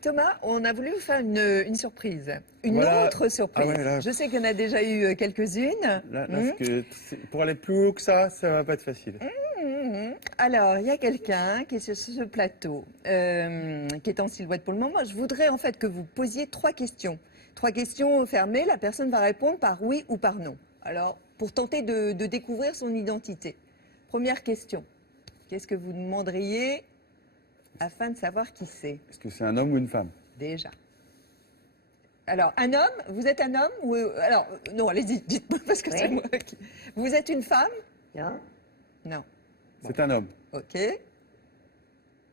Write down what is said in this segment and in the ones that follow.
Thomas, on a voulu vous faire une surprise. Une Voilà. autre surprise. Ah ouais, là. Je sais qu'il y en a déjà eu quelques-unes. Là, pour aller plus haut que ça va pas être facile. Alors, il y a quelqu'un qui est sur ce plateau, qui est en silhouette pour le moment. Je voudrais en fait que vous posiez 3 questions. 3 questions fermées. La personne va répondre par oui ou par non. Alors, pour tenter de découvrir son identité. Première question. Qu'est-ce que vous demanderiez afin de savoir qui c'est? Est-ce que c'est un homme ou une femme? Déjà. Alors, un homme? Vous êtes un homme ou... Alors, non, allez-y, dites-moi parce que c'est moi qui... Vous êtes une femme? Non. Non. C'est un homme. Ok.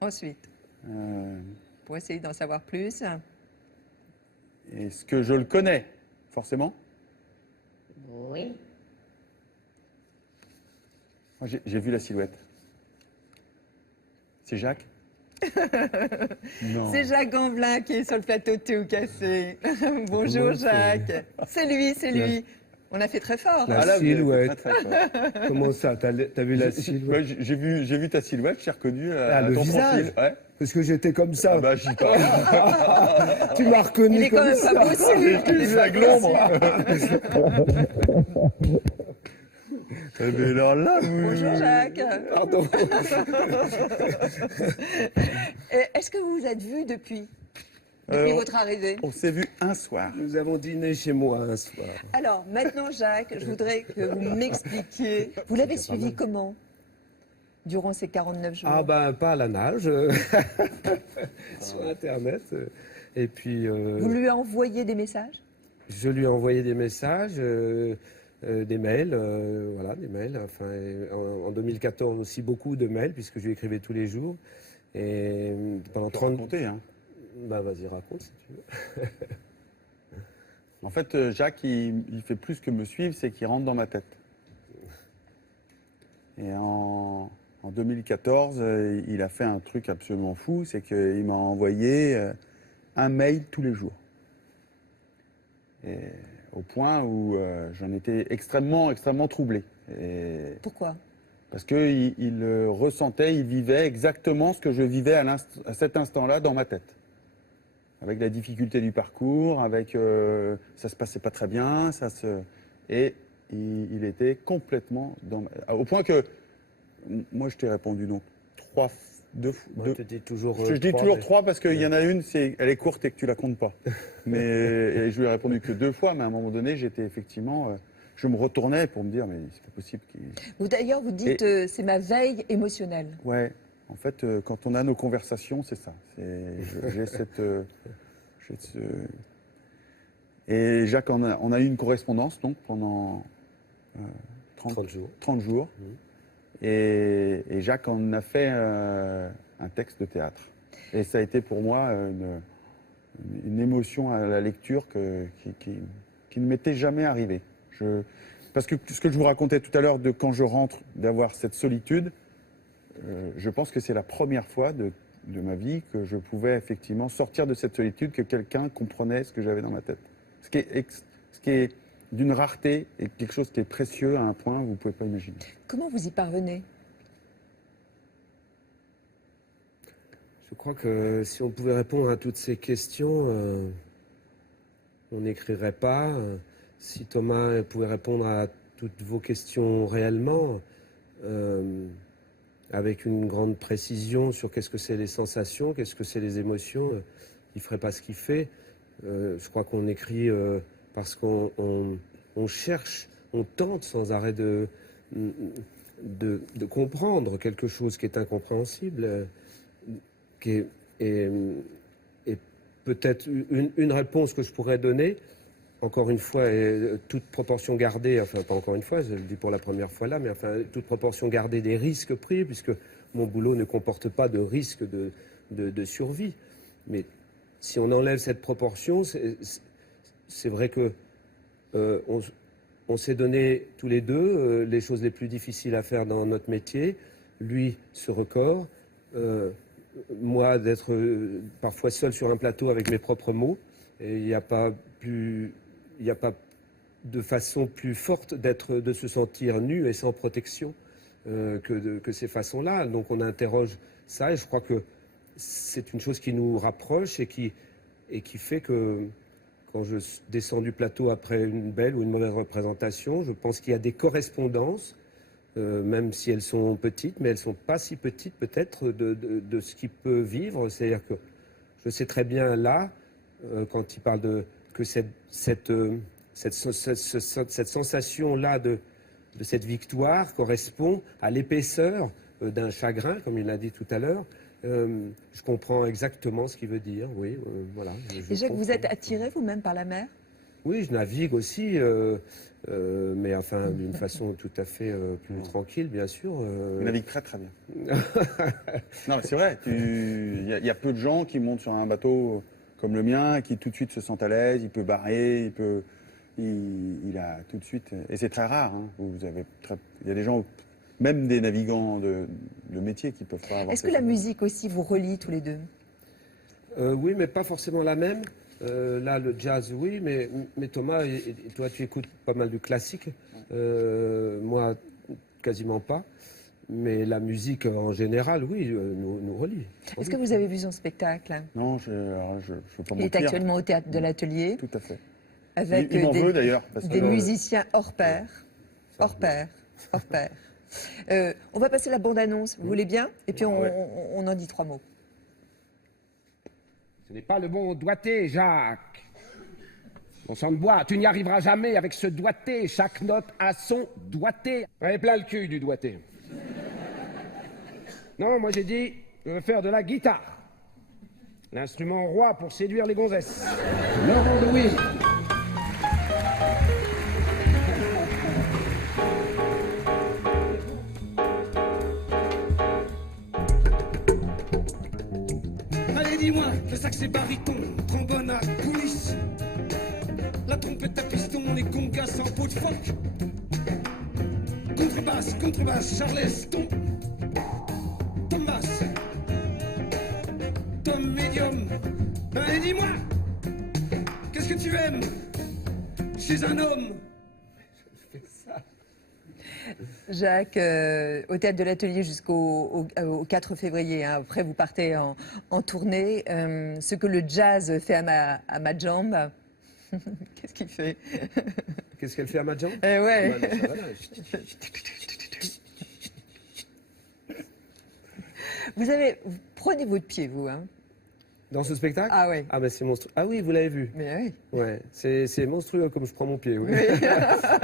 Ensuite, Euh, pour essayer d'en savoir plus. Est-ce que je le connais? Forcément. Oui. Moi, j'ai vu la silhouette. C'est Jacques? Non. C'est Jacques Gamblin qui est sur le plateau de Thé ou Cassé. Bonjour Jacques. C'est lui, c'est lui. On a fait très fort. La Ah là, vous avez fait silhouette. très, très fort. Comment ça? T'as vu la silhouette? Ouais, j'ai vu ta silhouette, j'ai reconnu Le ton visage. profil. Ouais. Parce que j'étais comme ça. Ah bah, j'y parle. Tu m'as reconnu Il est quand comme même ça. pas possible. J'ai vu avec l'ombre. Eh bien, alors là, Bonjour Jacques. Pardon. Est-ce que vous vous êtes vu depuis votre arrivée? On s'est vu un soir. Nous avons dîné chez moi un soir. Alors, maintenant Jacques, je voudrais que vous m'expliquiez. Vous l'avez suivi comment durant ces 49 jours? Ah ben, pas à la nage. Sur Internet. Et puis... Vous lui envoyez des messages? Je lui ai envoyé des messages, des mails, voilà, des mails. Enfin, en 2014 aussi beaucoup de mails puisque je lui écrivais tous les jours. Et pendant 30 raconter, hein. Bah vas-y, raconte si tu veux. En fait, Jacques, il fait plus que me suivre, c'est qu'il rentre dans ma tête. Et en 2014, il a fait un truc absolument fou, c'est qu'il m'a envoyé un mail tous les jours. Et au point où j'en étais extrêmement troublé. Et Pourquoi? parce qu'il ressentait, il vivait exactement ce que je vivais à cet instant-là dans ma tête. Avec la difficulté du parcours, avec ça se passait pas très bien, et il était complètement au point que moi je t'ai répondu donc deux. Je dis toujours Je dis toujours 3 parce qu'il y en a une, elle est courte et que tu la comptes pas. Mais et je lui ai répondu que 2 fois, mais à un moment donné, j'étais effectivement, je me retournais pour me dire mais c'est pas possible qu'il... D'ailleurs, vous dites c'est ma veille émotionnelle. Ouais. En fait, quand on a nos conversations, c'est ça. J'ai cette... Et Jacques, on a eu une correspondance donc pendant 30 jours. 30 jours. Et Jacques en a fait un texte de théâtre. Et ça a été pour moi une émotion à la lecture qui ne m'était jamais arrivée. Parce que ce que je vous racontais tout à l'heure de quand je rentre, d'avoir cette solitude, je pense que c'est la première fois de ma vie que je pouvais effectivement sortir de cette solitude, que quelqu'un comprenait ce que j'avais dans ma tête. Ce qui est d'une rareté et quelque chose qui est précieux à un point que vous ne pouvez pas imaginer. Comment vous y parvenez? Je crois que si on pouvait répondre à toutes ces questions, on n'écrirait pas. Si Thomas pouvait répondre à toutes vos questions réellement, avec une grande précision sur qu'est-ce que c'est les sensations, qu'est-ce que c'est les émotions, il ne ferait pas ce qu'il fait. Je crois qu'on écrit parce qu'on cherche, on tente sans arrêt de comprendre quelque chose qui est incompréhensible, et peut-être une réponse que je pourrais donner, encore une fois, toute proportion gardée, enfin pas encore une fois, je le dis pour la première fois là, mais enfin toute proportion gardée des risques pris, puisque mon boulot ne comporte pas de risque de survie. Mais si on enlève cette proportion, c'est vrai que on s'est donné tous les deux les choses les plus difficiles à faire dans notre métier. Lui, ce record. Moi, d'être parfois seul sur un plateau avec mes propres mots. Et il n'y a pas de façon plus forte de se sentir nu et sans protection que ces façons-là. Donc on interroge ça, et je crois que c'est une chose qui nous rapproche et qui fait que quand je descends du plateau après une belle ou une mauvaise représentation, je pense qu'il y a des correspondances, même si elles sont petites, mais elles ne sont pas si petites peut-être de ce qui peut vivre. C'est-à-dire que je sais très bien là, quand il parle que cette sensation-là de cette victoire correspond à l'épaisseur d'un chagrin, comme il l'a dit tout à l'heure. Je comprends exactement ce qu'il veut dire, oui, voilà. Et Jacques, vous êtes attiré vous-même par la mer? Oui, je navigue aussi, mais enfin d'une façon tout à fait plus tranquille, bien sûr. Il navigue très très bien. Non, mais c'est vrai, il y a peu de gens qui montent sur un bateau comme le mien, qui tout de suite se sentent à l'aise, il peut barrer, il a tout de suite, et c'est très rare, hein, il y a des gens, même des navigants de métier qui peuvent pas avoir. Est-ce que la musique aussi vous relie tous les deux? Oui, mais pas forcément la même. Là, le jazz, oui, mais Thomas, toi, tu écoutes pas mal du classique. Moi, quasiment pas. Mais la musique, en général, oui, nous relie. Est-ce que vous avez vu son spectacle? Non, je peux pas Il est mentir. actuellement au Théâtre de l'Atelier. Tout à fait. Avec il m'en veut d'ailleurs. Parce des que, musiciens hors pair. Hors pair. Hors pair. On va passer la bande-annonce, vous voulez bien? Et puis on en dit 3 mots. Ce n'est pas le bon doigté, Jacques. Bon sang de bois, tu n'y arriveras jamais avec ce doigté. Chaque note a son doigté. J'en ai plein le cul du doigté. Non, moi j'ai dit, je veux faire de la guitare. L'instrument roi pour séduire les gonzesses. Laurent Louis. Allez, dis-moi, le sax c'est baryton, trombone à coulisses, la trompette à piston, les congas en peau de phoque, contrebasse, charleston, Thomas, tom médium. Allez, dis-moi, qu'est-ce que tu aimes chez un homme? Jacques, au Théâtre de l'Atelier jusqu'au 4 février. Hein. Après, vous partez en tournée. Ce que le jazz fait à ma jambe. Qu'est-ce qu'il fait? Qu'est-ce qu'elle fait à ma jambe? Ouais. Ça va, là. Vous prenez votre pied, vous. Hein. Dans ce spectacle? Ah ouais. Ah ben c'est monstrueux. Ah oui, vous l'avez vu. Mais oui. Ouais, c'est monstrueux comme je prends mon pied. Oui. Oui.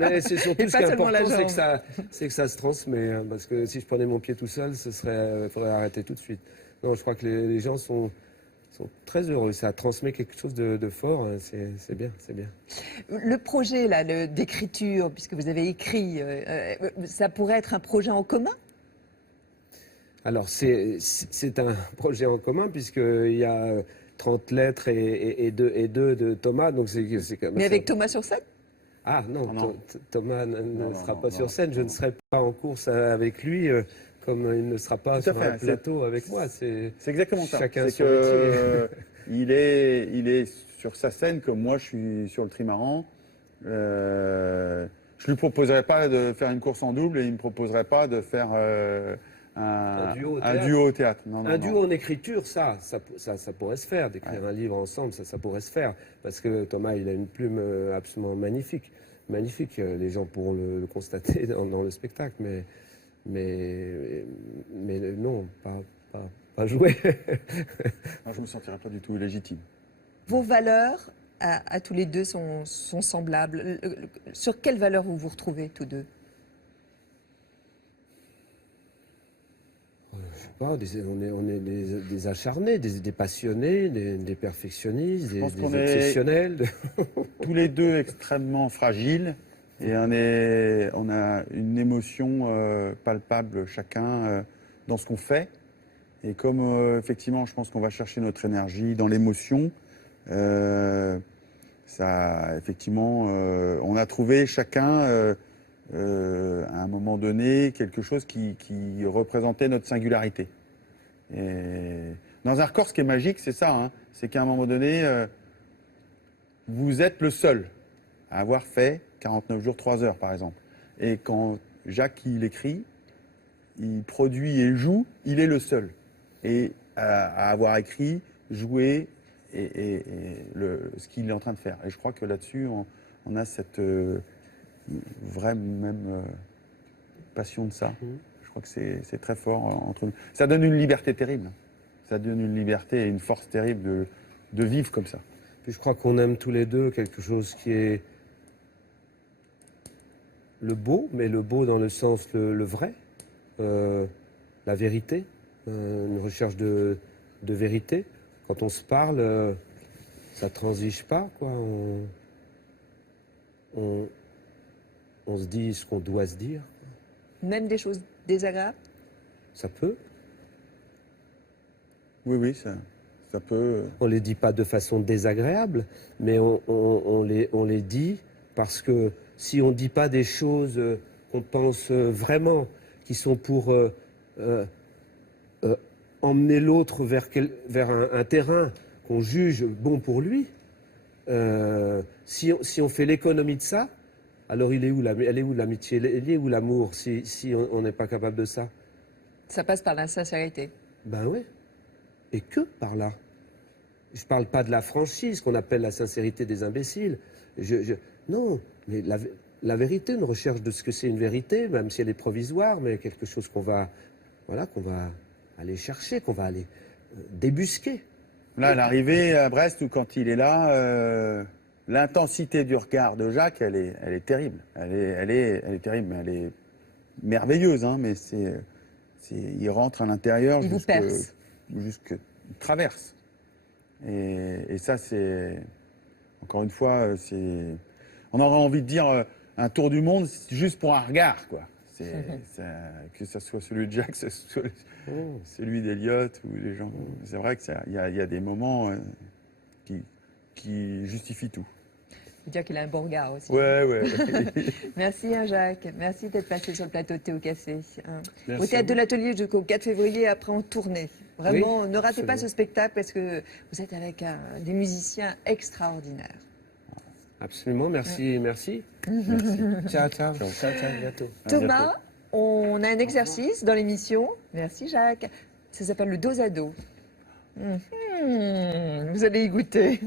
Mais c'est surtout Et ce pas qui est seulement la important, jambe. c'est que ça se transmet. Hein, parce que si je prenais mon pied tout seul, faudrait arrêter tout de suite. Non, je crois que les gens sont très heureux. Ça transmet quelque chose de fort. Hein, c'est bien, c'est bien. Le projet là, d'écriture, puisque vous avez écrit, ça pourrait être un projet en commun? Alors, c'est un projet en commun, puisqu'il y a 30 lettres et deux de Thomas. Donc c'est comme Mais ça. avec Thomas sur scène? Ah non, Ah, non. Thomas ne Non, sera non, pas non, sur scène. Je ne serai pas en course avec lui, comme il ne sera pas Tout à sur fait, un plateau avec moi. C'est exactement ça. chacun C'est son que il est sur sa scène comme moi, je suis sur le trimaran. Je lui proposerai pas de faire une course en double et il me proposerait pas de faire un duo au théâtre. Non, non, un non. duo en écriture, ça pourrait se faire. D'écrire un livre ensemble, ça pourrait se faire. Parce que Thomas, il a une plume absolument magnifique. Magnifique. Les gens pourront le constater dans le spectacle. Mais non, pas jouer. Non, je me sentirais pas du tout illégitime. Vos valeurs à tous les deux sont semblables. Sur quelles valeurs vous vous retrouvez tous deux? Je sais pas, on est des acharnés, des passionnés, des perfectionnistes, pense des qu'on est- exceptionnels. Tous les deux extrêmement fragiles et on a une émotion palpable chacun dans ce qu'on fait. Et comme effectivement, je pense qu'on va chercher notre énergie dans l'émotion, ça, effectivement, on a trouvé chacun à un moment donné quelque chose qui représentait notre singularité. Et dans un record, ce qui est magique, c'est ça, hein, c'est qu'à un moment donné, vous êtes le seul à avoir fait 49 jours, 3 heures, par exemple. Et quand Jacques, il écrit, il produit et joue, il est le seul. Et à avoir écrit, joué ce qu'il est en train de faire. Et je crois que là-dessus, on a cette vraie même passion de ça. Je crois que c'est très fort entre nous. Ça donne une liberté terrible. Ça donne une liberté et une force terrible de vivre comme ça. Puis je crois qu'on aime tous les deux quelque chose qui est le beau, mais le beau dans le sens le vrai, la vérité, une recherche de vérité. Quand on se parle, ça transige pas, quoi. On se dit ce qu'on doit se dire. Même des choses désagréables? Ça peut. Oui, ça peut. On les dit pas de façon désagréable, mais on les dit parce que si on dit pas des choses qu'on pense vraiment, qui sont pour emmener l'autre vers un terrain qu'on juge bon pour lui, si on fait l'économie de ça, alors elle est où l'amitié, elle est où l'amour si on n'est pas capable de ça? Ça passe par la sincérité. Ben oui. Et que par là? Je parle pas de la franchise qu'on appelle la sincérité des imbéciles. Non, mais la vérité, une recherche de ce que c'est une vérité, même si elle est provisoire, mais quelque chose qu'on va aller chercher, qu'on va aller débusquer. Là, à l'arrivée à Brest, ou quand il est là, l'intensité du regard de Jacques, elle est terrible. Elle est terrible, mais elle est merveilleuse. Hein, mais il rentre à l'intérieur Il vous perce. Il traverse. Et ça, c'est encore une fois, on aurait envie de dire un tour du monde juste pour un regard, quoi. Que ce soit celui de Jacques, que ce soit celui d'Eliott ou les gens. C'est vrai que il y a des moments qui justifient tout. Faut dire qu'il a un bon regard aussi. Ouais. Merci Jacques, merci d'être passé sur le plateau de Théo Cassé. Merci Au Théâtre à de vous. l'Atelier jusqu'au 4 février, après en tournée. Vraiment, Oui, ne ratez pas absolument. ce spectacle parce que vous êtes avec des musiciens extraordinaires. Absolument, merci. Ciao, bientôt. Thomas, on a un exercice dans l'émission. Merci Jacques. Ça s'appelle le dos à dos. Vous allez y goûter.